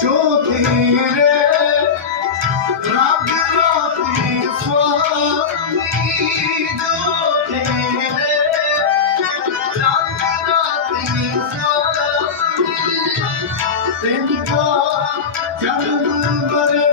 ज्योति रे रब राती स्वामी ज्योति रे रब राती स्वामी तिनका जन्म मरे